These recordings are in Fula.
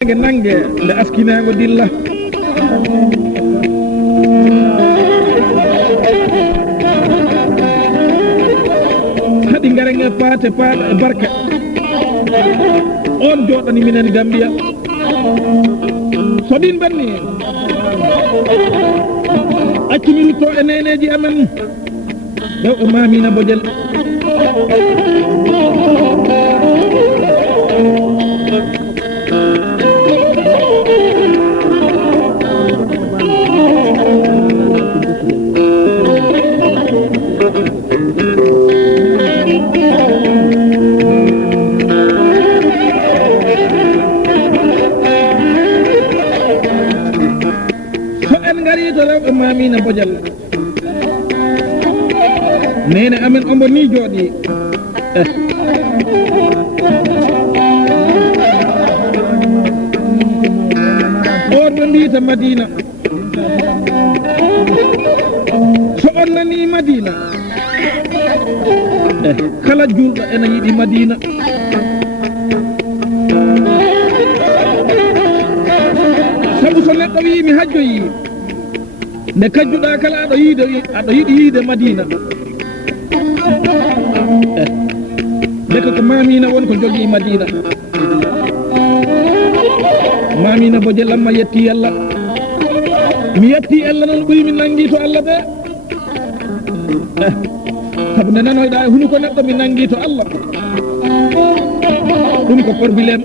nange nde askinago dilla haɗi garenga paate paaɗa e barka on joɗani minen Gambia so ɗin ɓenni accumirito e neneji amen rewɓe Mamina Bodiel Mamina Bodiel nene amen ombo ni jooɗi on ɓe mbiyata Madina so on nani Madina kala julɗo ene yiɗi Madina sabu so neɗɗo wi mi hajjoyi nde kajjuɗa kala aɗa yiɗi yiide Madina deke ko Mamina woni ko jogui Madina Mamina Bodiel amma yetti Allah mi yetti Allah noon ɓuyi mi nangi to Allah de saabu nde nanoyɗa e hunuko neɗɗo mi nangi to Allah ɗum ko probléme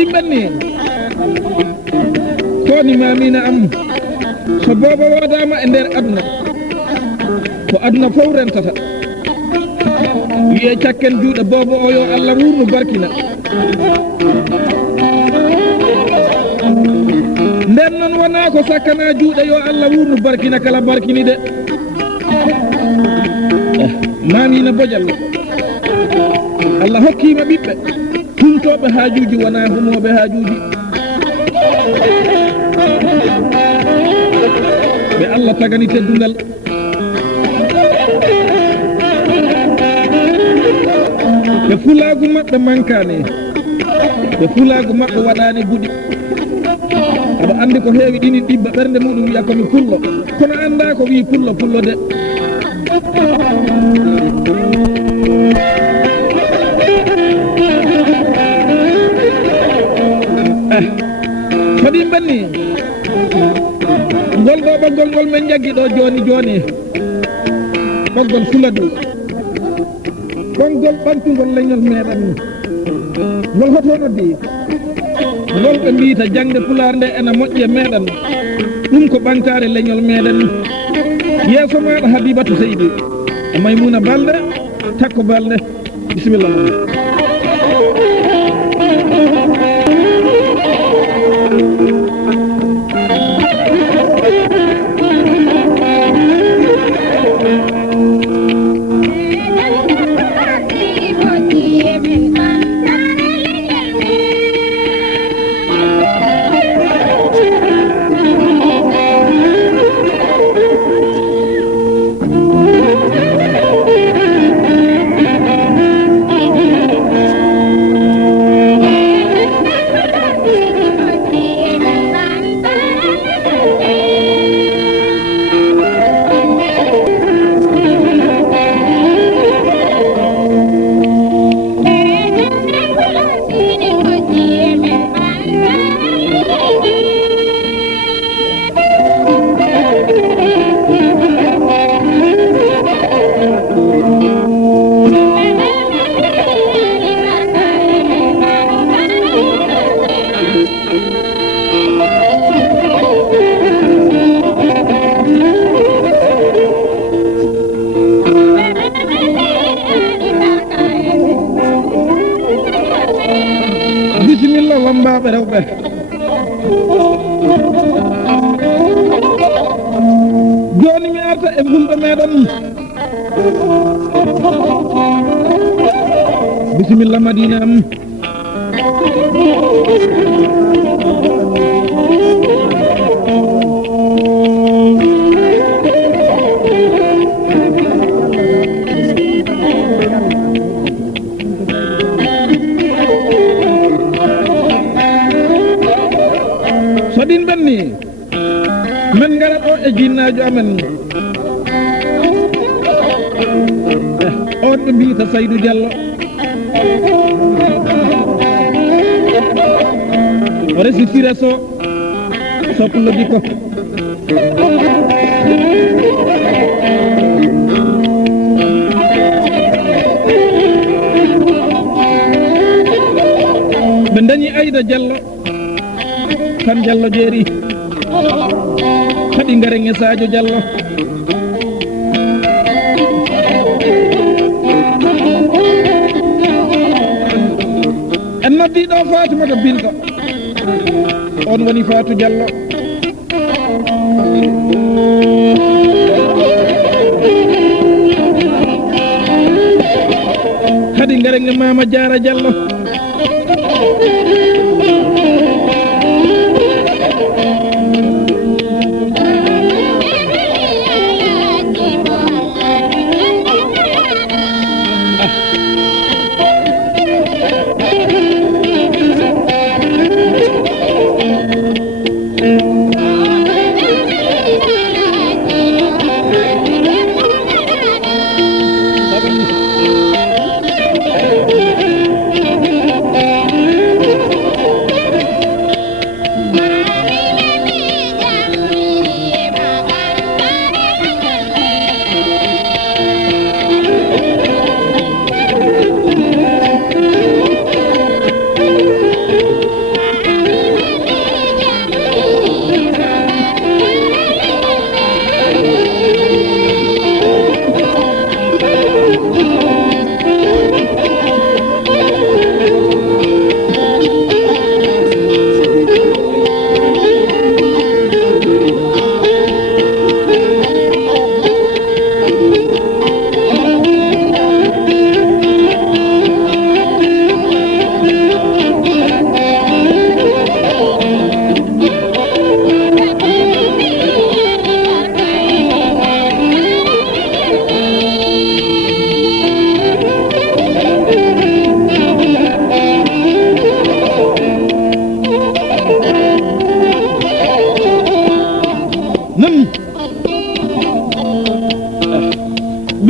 ɗin ɓenni koni Mamina am so boobo wodama e nder aduna ko aduna fof rentata wiye cakken juuɗe boobo o yo Allah wurnu barkina nden noon wona ko sakkana juuɗe yo Allah wurnu barkina kala barkini de Mamina Bodiel Allah hokkima ɓiɓɓe tuntoɓe haajuji wona humoɓe haajuji ɓe Allah tagani teddungal ɓe fulagu maɓɓe mankani ɓe fulagu maɓɓe waɗani guɗi aɗa andi ko heewi ɗini ɗibba ɓernde muɗum wiya komi pullo kono anda ko wi pullo pullo de ɗin ɓenni ngol ɗo ɓoggol ngol min jaggi ɗo joni ɓoggol Fuladu ɓoggol ɓantugol leñol meɗen ngol hoto noddi ngol ɓe mbiyata jangde Pular nde ena moƴƴe meɗen ɗum ko ɓantare leñol meɗen yeeso maɗa Habibatu Seydi Maymuna Balde Takko Balde bisimilla wambaɓe rewɓe joni mi arta e fulɓe meɗen bisimilla Madina am sadio amen on ɓe mbiyata Saydou Diallo o resi fire so soppulodi ko ɓe dañi Aïda Diallo kan Diallo jeeri kadi garenge Sadio Diallo en noddi ɗo Fatimata Binta on woni Fatou Diallo kadi garenge Mama Diara Diallo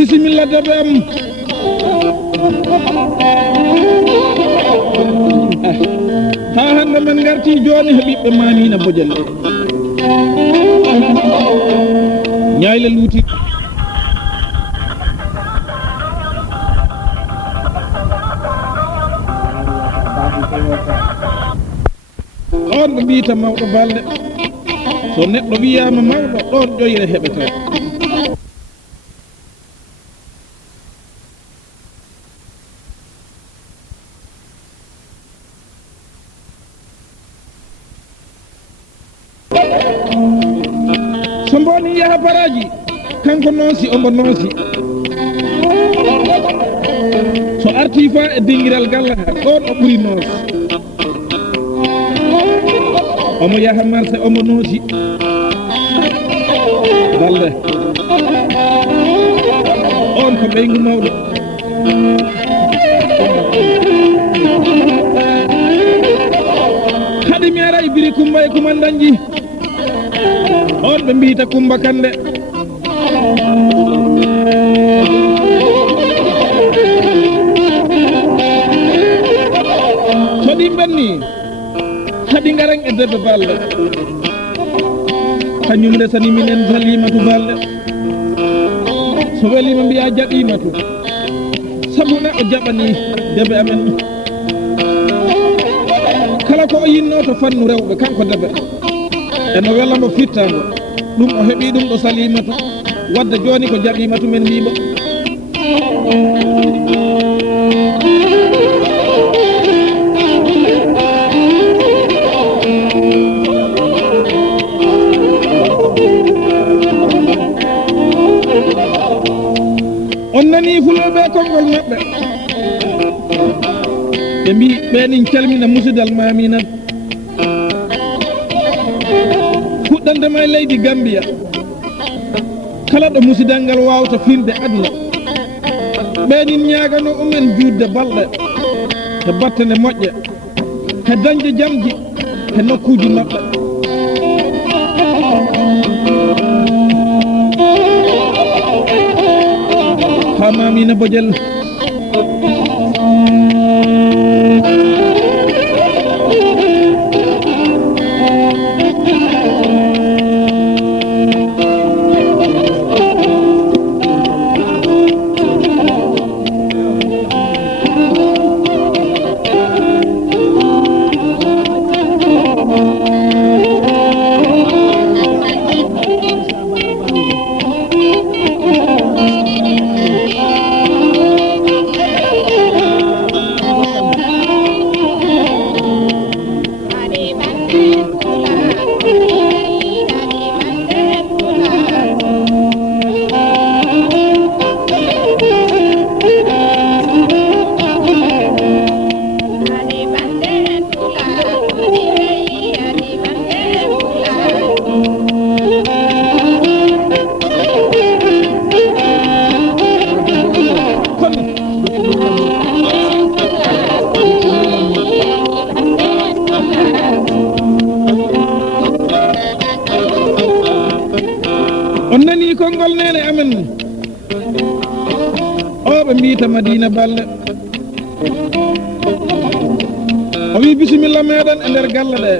bisimilla debe am ha hande men garti joni he ɓiɓɓe Mamina Bodial ñayle luuti on ɓe mbiyata mawɗo balɗe so neɗɗo wiyama mawɗo ɗon ƴoyre heɓete so mboni yaha baraji kanko noosi ombo noosi so arti fa e dingiral galla ha ɗon o ɓuri noos omo yaha marché omo noosi galle on ko ɓeygu mawɗo haɗi mi ara e biri Kumba e kumandanji on ɓe mbiyata Kumba Kande so ɗi ɓenni haɗi garan e debbe balɗe kañum resani minen Salimatu balɗe so welima mbiya jaɓimatu sabu neɗɗo jaɓani debbe amen kala ko o yinno to fannu rewɓe kanko debbe eno welamo fittango ɗum o heeɓi ɗum ɗo Salimatu wadde joni ko jaɓimatu men mbimo on nani Fuloɓe konngol maɓɓe ɓe mbi ɓenin calmina musidal Mamina fuɗɗandema e leydi Gambia kala ɗo musidal ngal wawta finde aduna ɓenin ñagano umen juutde balɗe e battane moƴƴe e dañde jamdi e nokkuji maɓɓe Mamina Bojel on nani konngol nene amen o ɓe mbiyata Madina Balde o wi bisimilla meɗen e nder galle ɗe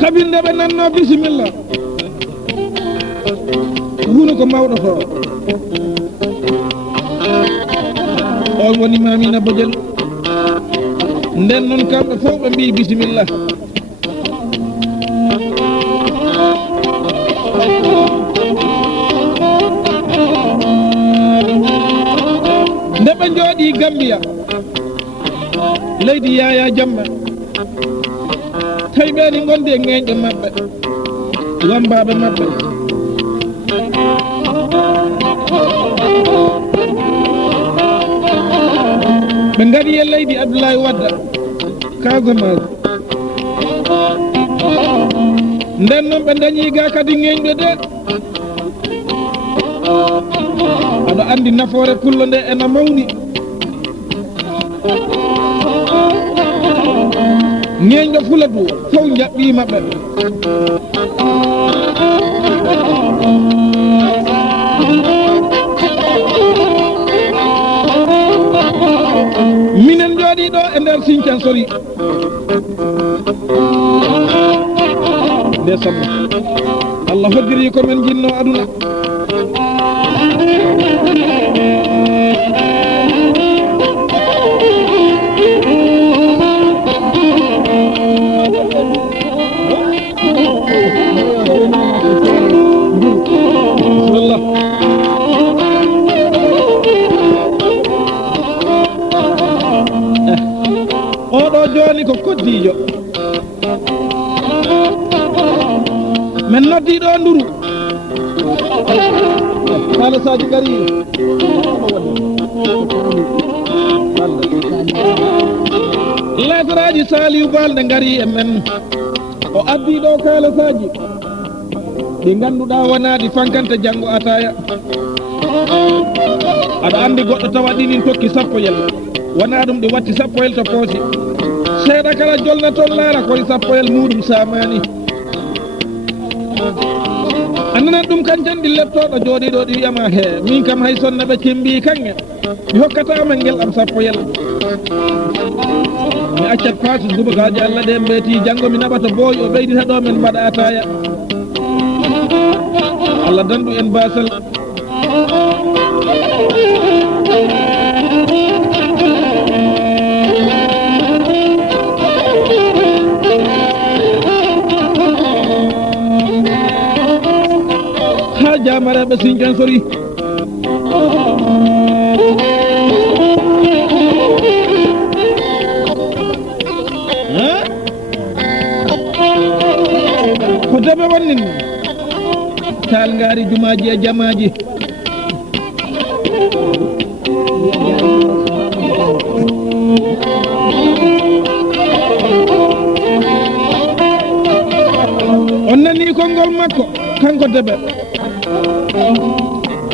kabinde ɓe nanno bisimilla huno ko mawɗo to on woni Mamina Bojel nden noon kamɓe fof ɓe mbi bisimilla nde ɓe jooɗi Gambia leydi Yaya Jammeh tawi ɓeeni gondi e ŋeeñƴe maɓɓe wambaɓe maɓɓe ɓe ngari e leydi Abdoulaye Wadda Casamance nden noon ɓe dañi ga kadi ŋeeñɓe de aɗa andi nafoore pullo nde ena mawni ŋeeñɗo Fuladu fof jaɓɓimaɓe minen jooɗi ɗo e nder Sinthiane Sori nde samma Allah hoddiri ko men jinno aduna oɗo joni ko koddijo men noddiɗo nduru halasaji gari letaraji Saliou Balde gari e men o addi ɗo kalasaji ɗi ganduɗa wonadi fankante janggo ataya aɗa andi goɗɗo tawa ɗinin tokki sappoyel wona ɗum ɗi watti sappoyel to poosi seeɗa kala jolna toon laara koye sappoyel muɗum samani annanan ɗum kancen ɗi leptoɗo jooɗiɗo ɗi wiyama he min kam hay sonne ɓe cimbi kange mi hokkatamen guel am sappoyel mi accat paatu subakaji Allah ɗe mbeeti janggo mi naɓata booy o ɓeydita ɗo men mbaɗa ataya Allah dandu en basal ha jamareɓe Sinthiane Sori ko deɓe wonnin tal ngari jumaji e jamaji on nani konngol makko kanko deɓe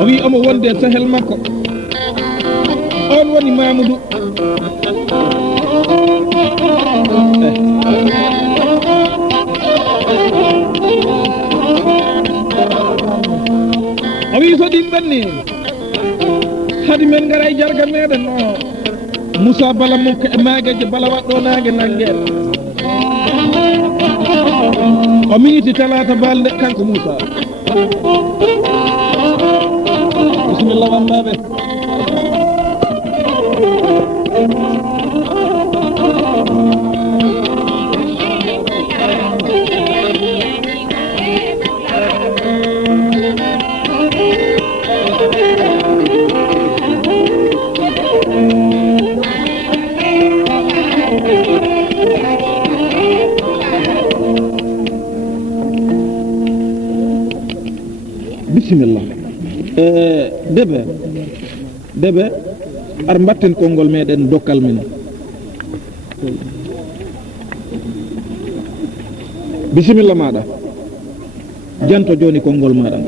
o wi omo wonde sahel makko on woni Mamadou o wi so ɗin ɓenni hade men gara e jarga meɗen o Moussa Bala mukka e magaje Bala waɗɗo nangue nanguel o miñiti talata balde kanko Moussa bisimilla wambaɓe bisimillah debe ar mbatten konngol meɗen dokkal men bisimilla maɗa janto joni konngol maɗa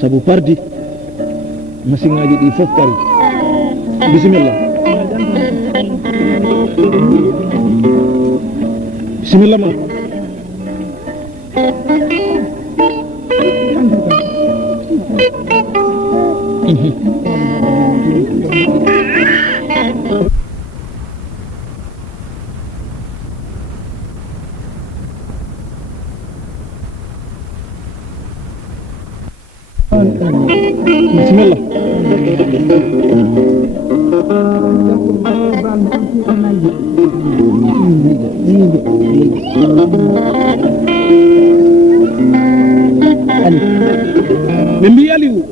sabu pardi masiŋaji ɗi fof kari bisimillah bisimilla ma bismillah ɓe mbi Aliou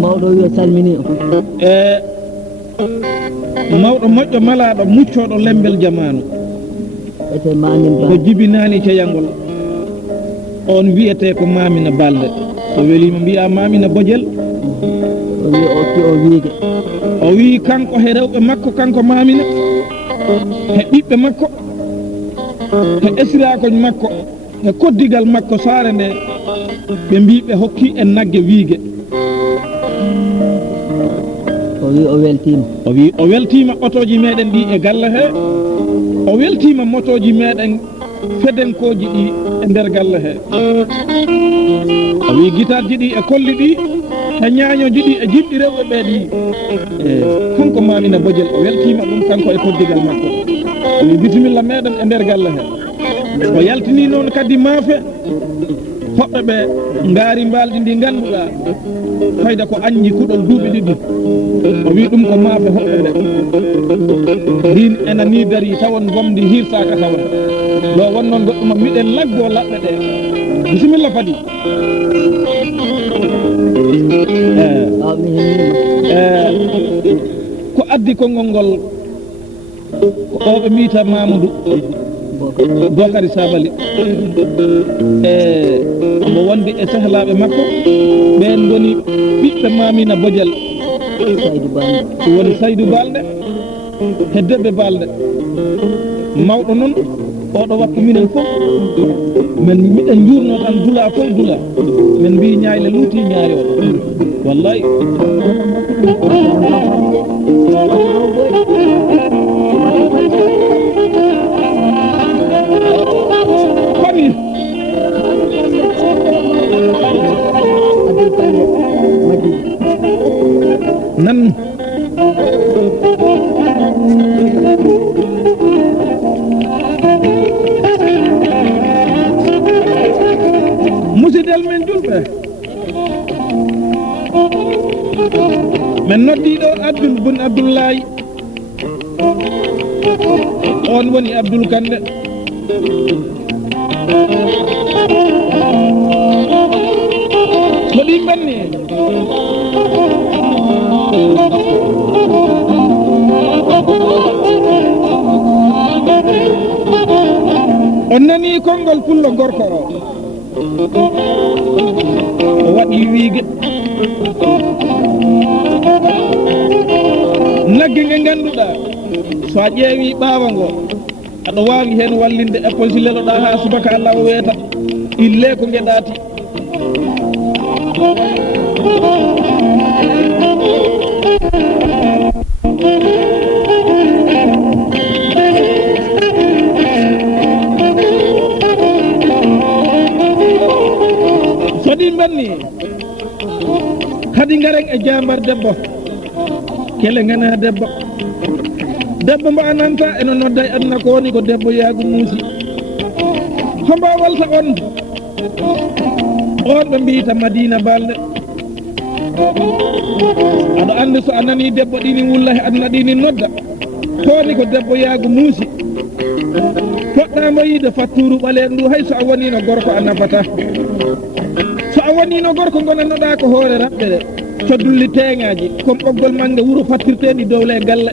mawɗo yo salmini mawɗo moƴƴo malaɗo muccoɗo lembel jamanu ko jibinani ceyangol on wiyete ko Mamina Balde so welima mbiya Mamina Bodiel o wi kanko he rewɓe makko kanko Mamina he ɓiɓɓe makko he esirakoñ makko e koddigal makko saare nde ɓe mbi ɓe hokki en nagge wiige o wi o weltima otoji meɗen ɗi e galle he o weltima motoji meɗen fedenkoji ɗi e nder galle he o wi guitarji ɗi e kolli ɗi e ñañoji ɗi e jiɓɗi rewɓe ɓe ɗi kanko Mamina Bodiel o weltima ɗum kanko e koddigal makko o wi bisimilla meɗen e nder galle he o yaltini noon kadi maafe hoɓɓe ɓe ngaari mbalɗi ndi ganduɗa fayda ko aññi kuɗol duuɓi ɗiɗi o wi ɗum ko maafe hoɓɓe ɓe ndin ena ni dari tawon gomdi hirsaka tawon ɗo won noon goɗɗuma miɗen laggo laɓɓe ɗe bisimilla Fadi ko addi konngol ngol ko oɓe mbiyata Mamadou Bokari Sabali mo wondi e sehlaɓe makko ɓen goni ɓiɓɓe Mamina Bodiel woni Saydou Balde e Debbe Balde mawɗo noon oɗo waktu minen fof men miɗen jurno tan dula fof dula men mbi ñayle luuti ñaayoɗo wallahi koni nan musidel men julɓe men noddiɗo Abdoul Bun Abdoullahi on woni Abdoul Kande ko ɗi ɓenni on nani konngol pullo gorko o waɗi wiige nagge nge ngannduɗa so a ƴeewi ɓaawa ngo aɗa waawi heen wallinde e polsi leloɗa haa subaka Allah o weeta ille ko ngeɗaati hadi ngaren e jambar debbo kele ngana debbo debbo mbo ananta eno nodda e aduna ko woni ko debbo yaagu muusi homba walta on ɓe mbiyta Madina Balde aɗa andi so a nani debbo ɗini wulla he aduna ɗini nodda koni ko debbo yaagu muusi poɗɗamo yiide fatturu ɓalen ndu hay so a wonino gorko a nafata so a wonino gorko gonanoɗa ko hoore raɓɓe ɗe coddulli teŋaji comme ɓoggol mangga wuuro fattirteɗi dowle galle